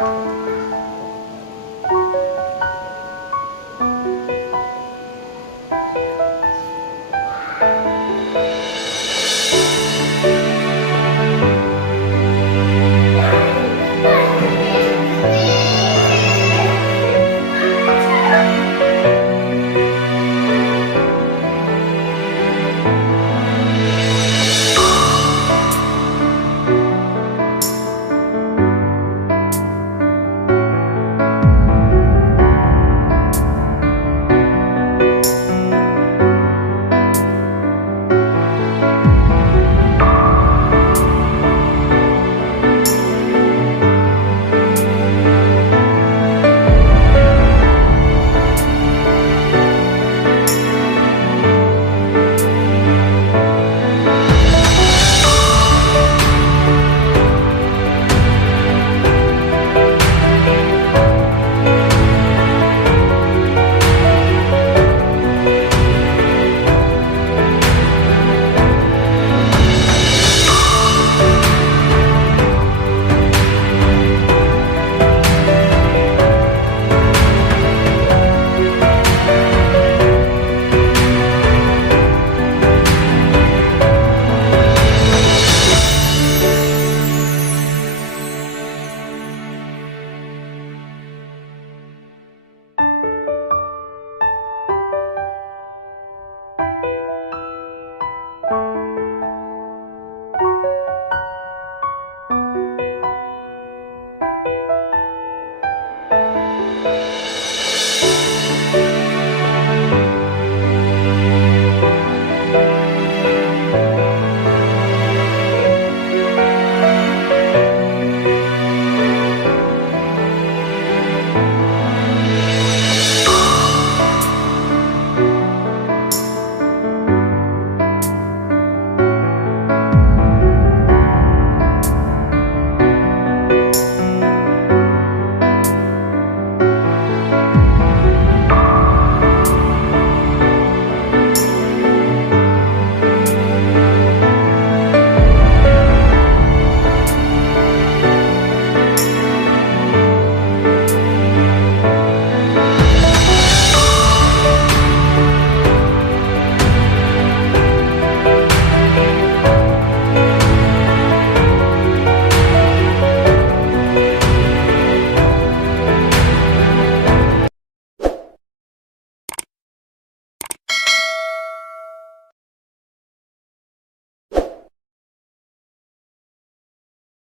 thank you